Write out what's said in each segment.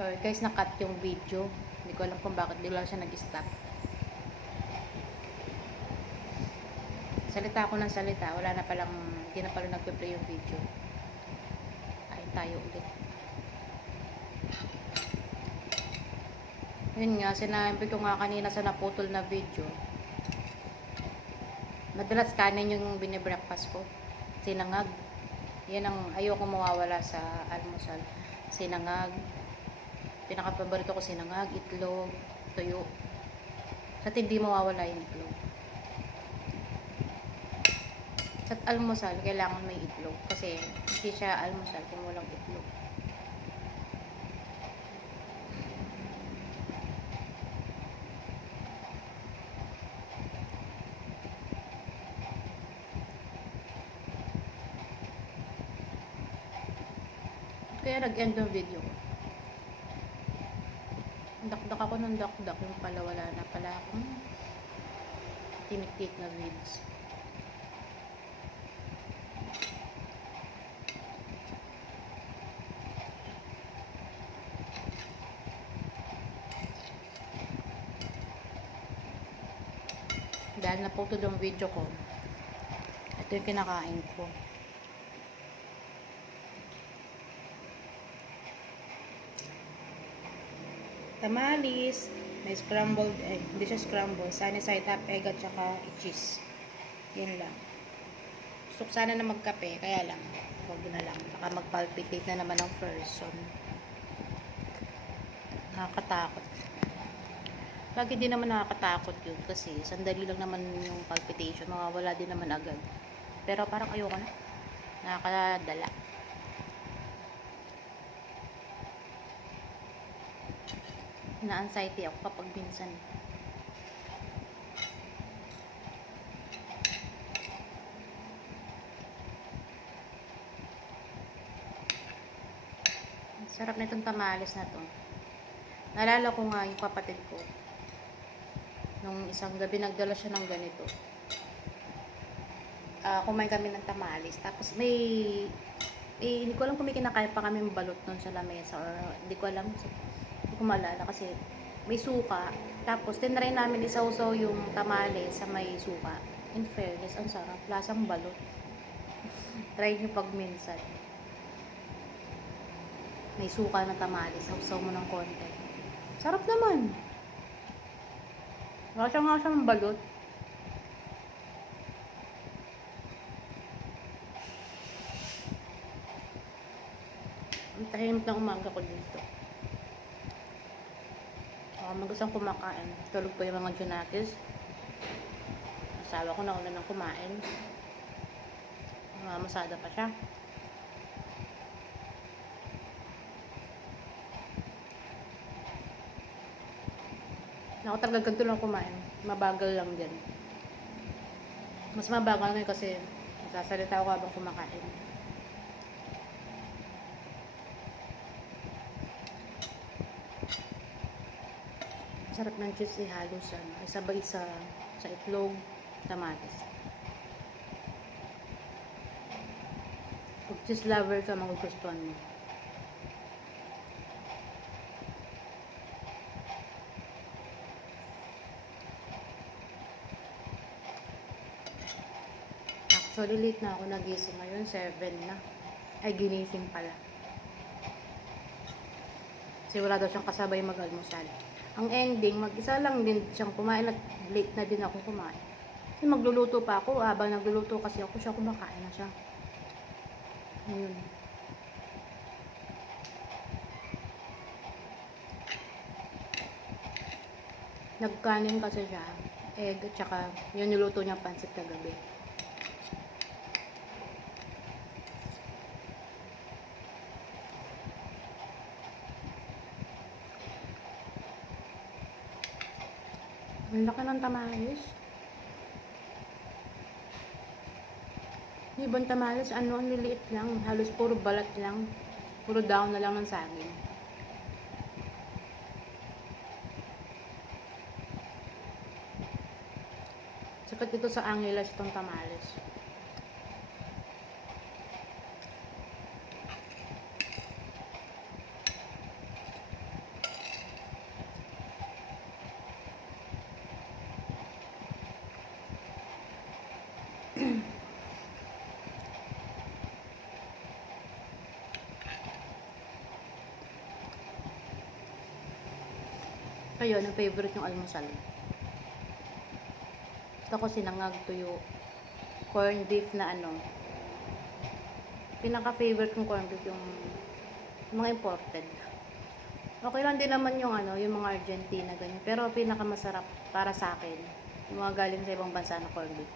Sorry guys, na-cut yung video. Hindi ko alam kung bakit bigla siya nag-stop. Salita ako ng salita. Wala na palang, hindi na pala nagpe-play yung video. Ay tayo ulit. Yun nga, sinabi ko nga kanina sa naputol na video. Madalas kanin yung binibreakfast ko. Sinangag. Yan ang ayoko mawawala sa almusal. Sinangag. Pinaka-paborito ko sinangag, itlog, tuyo. At hindi mawawala yung itlog. Sa almusal, kailangan may itlog. Kasi hindi siya almusal kung walang itlog. Kaya nag-end yung video ko. Dakdak ako ng dakdak. Yung pala wala na pala akong tinik-tik na vids. Dahil naputol yung video ko, ito yung kinakain ko. Tamalis, may scrambled egg, hindi siya scrambled, sunny side up egg at saka cheese. Yun lang. Gusto ko sana na magkape, kaya lang, huwag na lang, baka magpalpitate na naman ang person. Nakakatakot. Pag hindi naman nakakatakot yun, kasi sandali lang naman yung palpitation, mawawala din naman agad. Pero parang ayoko na, nakakadala. Na-anxiety ako kapag minsan. Sarap na itong tamales na to. Naalala ko nga yung kapatid ko. Nung isang gabi nagdala siya ng ganito. Kumain kami ng tamales. Tapos hindi ko alam kung may kinakain pa kami balot nun sa lamesa. Or hindi ko alam. Hindi ko maalala kasi may suka. Tapos tinry namin isawsaw yung tamales sa may suka. In fairness, ang sarap. Lasang balot. Try nyo pag minsan. May suka na tamales. Sawsaw mo ng konti. Sarap naman. Lasang balot. Ang tahimik ng umaga ko dito. Mag-isang kumakain. Tulog po yung mga junakis. Asawa ko na una nang kumain. Masada pa siya. Ako talaga ganito lang kumain. Mabagal lang din. Mas mabagal ngayon kasi nagsasalita ako habang kumakain. Sarap ng cheese ihalo sa sabay sa itlog, tamates. Pag cheese lover ka, magugustuhan mo. Actually, late na ako nagising ngayon, 7 na. Ay, ginising pala. Kasi wala daw siyang kasabay mag-almusal. Ang ending, mag-isa lang din siyang kumain at late na din ako kumain. Kasi magluluto pa ako, habang nagluluto kasi ako, siya kumakain na siya. Ayun. Nagkanin kasi siya, egg at saka yung niluto niyang pansit kagabi. Ang laki ng tamales. Yung ibang tamales, ang liliit lang. Halos puro balat lang. Puro daon na lang ng saging. Sakat dito sa Angeles itong tamales. Kayo, anong favorite yung almusal? Ito ko sinangag tuyo. Corn beef na ano. Pinaka-favorite kong corn beef yung mga imported. Okay lang din naman yung ano, yung mga Argentina ganyan. Pero pinakamasarap para sa akin, yung mga galing sa ibang bansa na corn beef.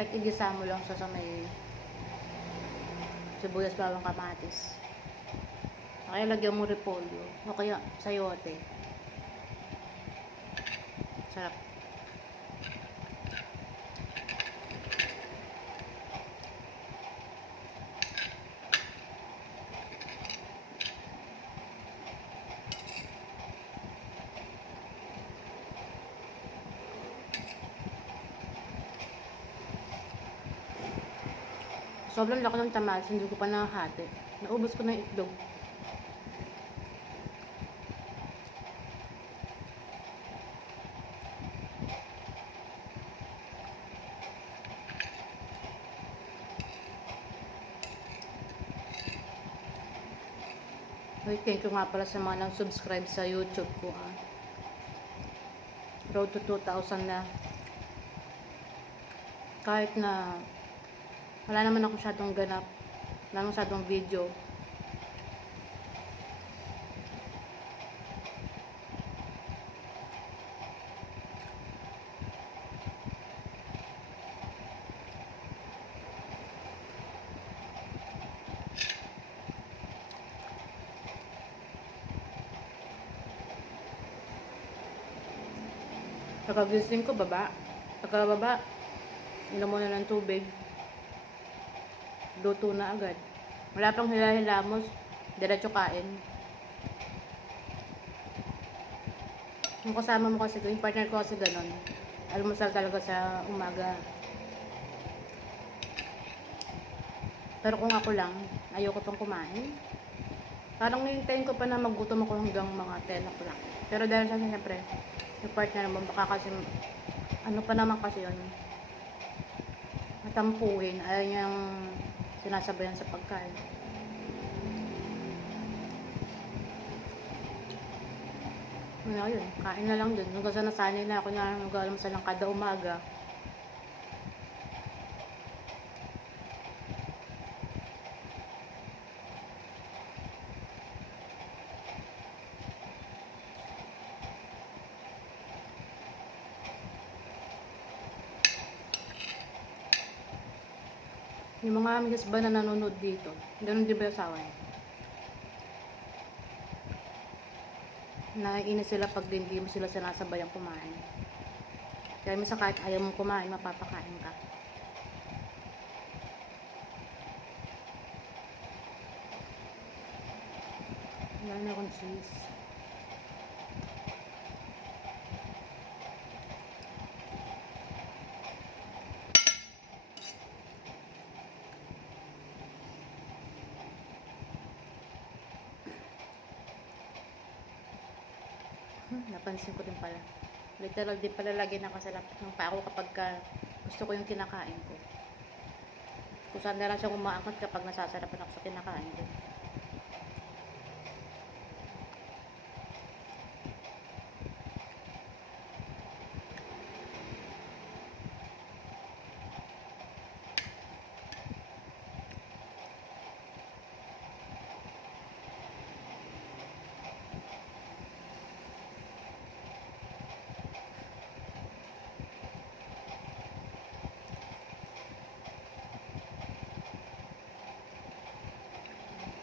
Kahit igisa mo lang sa may sibuyas, bawang, kamatis. O kaya lagyan mo repolyo. O kaya sayote. Sarap. Sobrang laki ng tamas, hindi ko pa nakahati. Naubos ko na yung itlog. Thank you nga pala sa mga nag-subscribe sa YouTube ko. Road to 2,000 na. Kahit na wala naman ako masyadong ganap, wala masyadong video. Pagkagising ko, pagkababa, inom muna ng tubig, luto na agad. Wala pang hilahilamos, diretso kain. Yung kasama mo kasi, yung partner ko kasi ganon. Almusal talaga sa umaga. Pero kung ako lang, ayoko tong kumain. Parang hintayin ko pa na magutom ako hanggang mga 10 o'clock. Pero dahil sa siyempre, yung partner naman, baka kasi, ano pa naman kasi yun, matampuhin, ayaw niyang sinasabayan sa pagkain. Ano yun, kain na lang dun. Hanggang sa nasanay na ako na mag-almusal lang kada umaga. Yung mga amigas ba na nanonood dito, ganun din ba yung asawa niya? Naiinis sila pag hindi mo sila sinasabayang kumain. Kaya minsan kahit ayaw mong kumain, mapapakain ka. Wala na akong cheese. Napansin ko din pala. Literal din pala lagi nakasalapit ng paa ko kapag gusto ko yung kinakain ko. Kung saan na lang siya umaangkat kapag nasasarapan ako sa kinakain ko.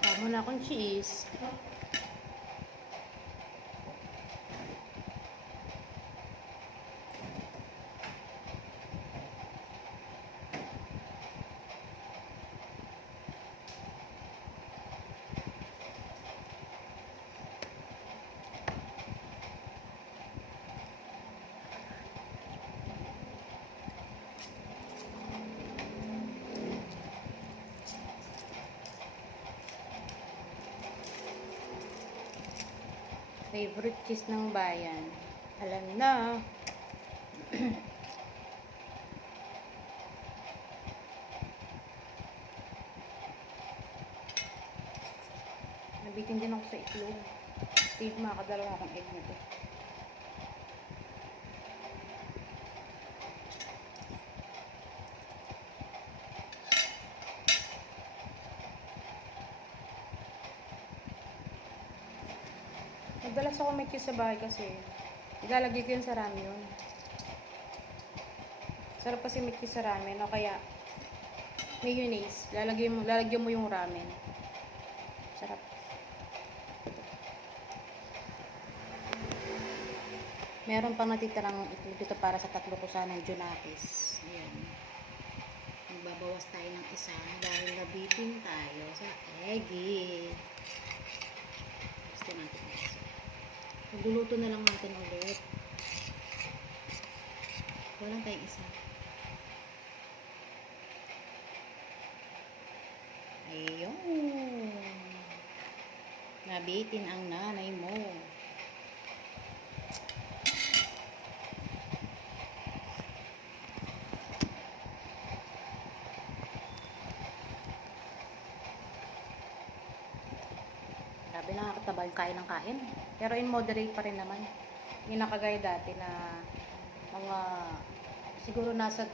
Tama na akong cheese. Favorite cheese ng bayan. Alam na. Nabitin din ako sa itlog. Feed makakadalawa akong egg nito. Madalas ako may cheese sa bahay kasi ilalagay ko yun sa ramen yun. Sarap kasi may cheese sa ramen o kaya mayonnaise. Lalagyan mo yung ramen. Sarap. Meron pang natitirang itlog dito para sa tatlo ko sanang Junakis. Ayan. Magbabawas tayo ng isa dahil nabitin tayo sa eggy. Gusto natin isa. Magluluto na lang natin ulit. Walang tayong isa. Ayun. Nabitin ang nanay mo. Grabe, nakakataba yung kain ng kain. Pero in moderate pa rin naman. Hindi na kagaya dati na mga siguro nasa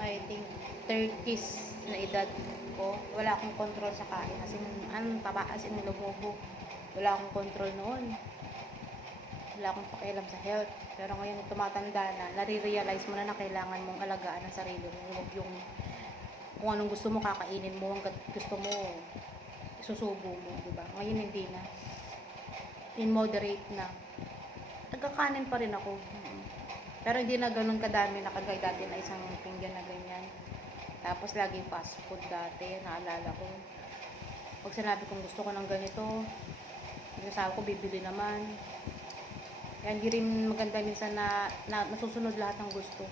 I think 30s na edad ko. Wala akong control sa kain. As in, as in lumubo. Wala akong control noon. Wala akong pakialam sa health. Pero ngayon, tumatanda na, nare-realize mo na kailangan mong alagaan ang sarili mo. Huwag yung kung anong gusto mo, kakainin mo. Hanggat gusto mo, isusubo mo, diba? Ngayon hindi na. In moderate na. Nagkakanin pa rin ako. Pero hindi na ganun kadami na kagaya dati na isang pinggan na ganyan. Tapos lagi fast food dati, naalala ko. Pag sinabi kong gusto ko ng ganito, sabi ko bibili naman. Kaya hindi rin maganda minsan na nasusunod lahat ng gusto.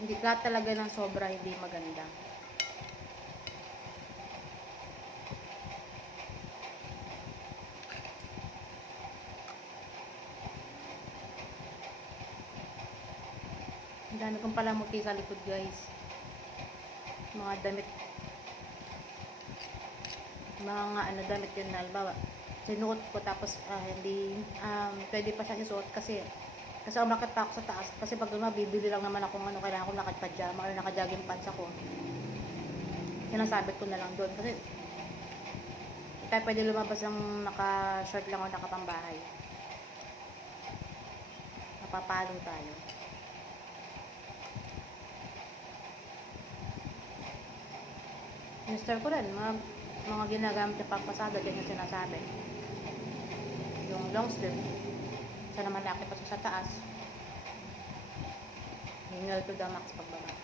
Hindi lahat talaga ng sobra hindi maganda. Ang dami kong palamuti sa likod, guys. Mga damit. Mga damit yun na halimbawa. Sinuot ko tapos pwede pa siyang isuot kasi umakyat pa ako sa taas. Kasi pag bibili lang naman ako kailangan ko naka-pajama or naka-jogging pants ako. Sinasabit ko na lang doon kasi tayo pwede lumabas ng naka-short lang o nakapambahay. Napapalo tayo. Mister ko rin, mga ginagamit na pagpasada, ganyan sinasabi. Yung long sleeve, sana malaki pa sa taas. Hingal to the max pagbaba.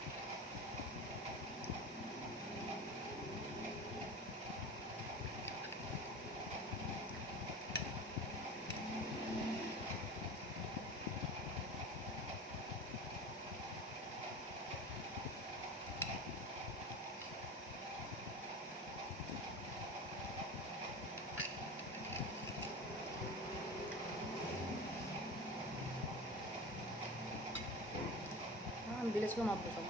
Ang bilis ko mabusog.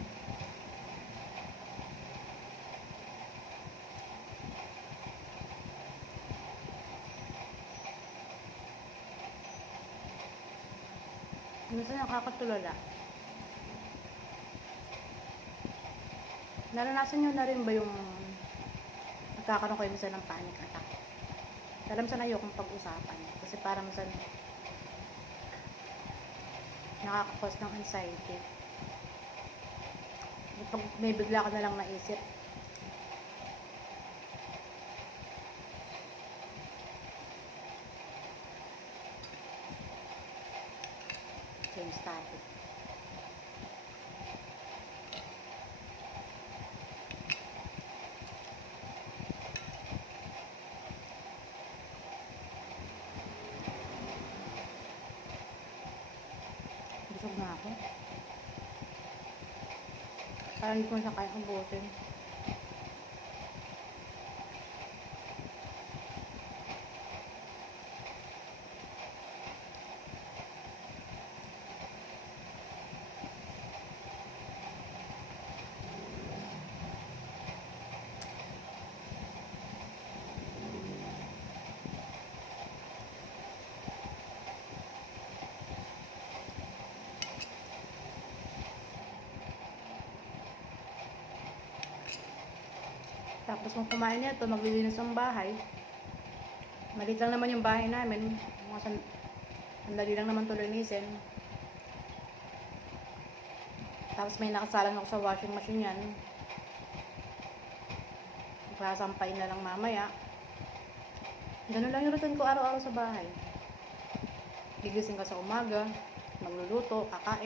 Minsan nakakatulala. Naranasan nyo na rin ba yung nagkakaroon kayo minsan ng panic attack? Alam sana ayokong pag-usapan. Kasi parang minsan nakaka-cause ng anxiety. Pag may bigla ka na lang naisip, change topic. Busog na ako. Parang hindi ko na kaya ubusin. Tapos kung kumain niya ito, maglilinis ang bahay. Maliit lang naman yung bahay namin. Sandali lang naman ito linisin. Tapos may nakasalang ako sa washing machine yan. Sasampay na lang mamaya. Ganun lang yung routine ko araw-araw sa bahay. Gigising ka sa umaga, magluluto, kakain.